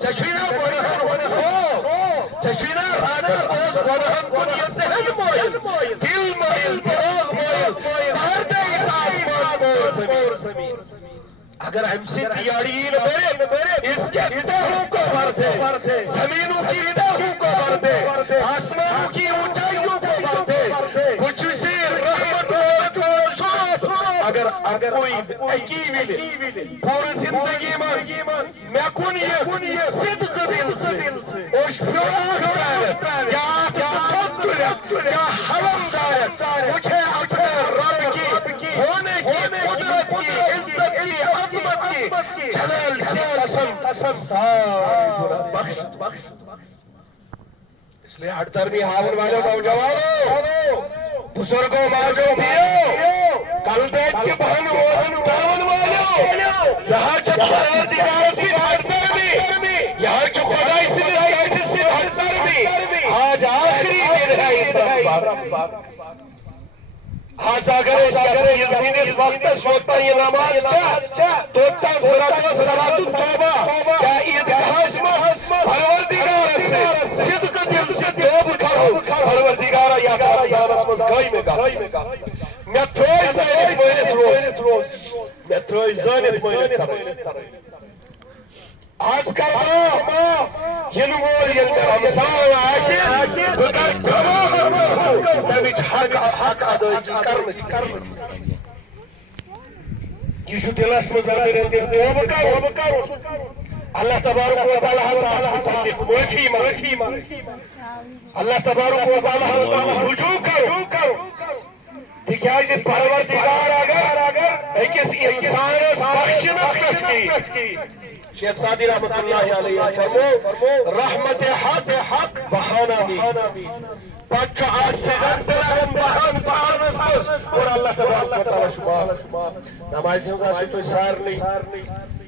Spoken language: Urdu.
چشینا گناہن چشینا راتن اوز گناہن کن یہ ذہن مویل دل مویل دماغ مویل پردے اس آسمان مور زمین اگر ہم سے دیاڑین بڑے اس کے تہوں کو بھر دے زمینوں کی تہوں کو بھر دے آسمانوں کی اونچائیوں کو بھر دے کچھ سے رحمت و صورت اگر کوئی عقیل پور زندگی میں کن یہ صدق دل سے اوش پیاغ دارت یا تفکر یا حلم دارت مجھے اپنے رب کی ہونے کی قدرت کی عزت کی عظمت کی جلال کی قسم ساری گناہ بخش اس لیے 78ویں حاضر والوں نوجوانوں بزرگوں ماجوں بھائیوں کل دیکھ کے بہن دامن والوں یہاں جو پروردگار سے 78ویں یہاں جو خدائی سے نکاح سے 78ویں آج آخری دن ہے اس رمضان آج اگر اس اس وقت ہوتا یہ نماز تو صلاۃ التوبہ کیا عیدگاہ میں پروردگار سے صدق دل سے توبہ کرو پروردگار یا رمضانس مز گئی میں تھوئی زانت مٲنِتھ روز میں تھوئی زانت مٲنِتھ آج کا ین وول یل رمضان آسہِ بہٕ کر تمِچ حق ادٲیگی کرنٕچ یہ چھُ دلس منٛز توبہ کرُن اللہ تبارک و تعالیٰ ہسا معافی اللہ تبارک و تعالیٰ ہسا رجوع کرُن تِکیازِ پروردگار اگر أکِس اِنسانس بخشنس پٮ۪ٹھ یی شیخ سعدی رحمت اللہ علیہ فرمو رحمت حق بہانا پتہ آج سیکنڈ لگن بہان ژھانڈنس اور اللہ تبارک و تعالیٰ چھُ معاف نمازِ ہٕنٛز آسہِ تۄہہِ سارنٕے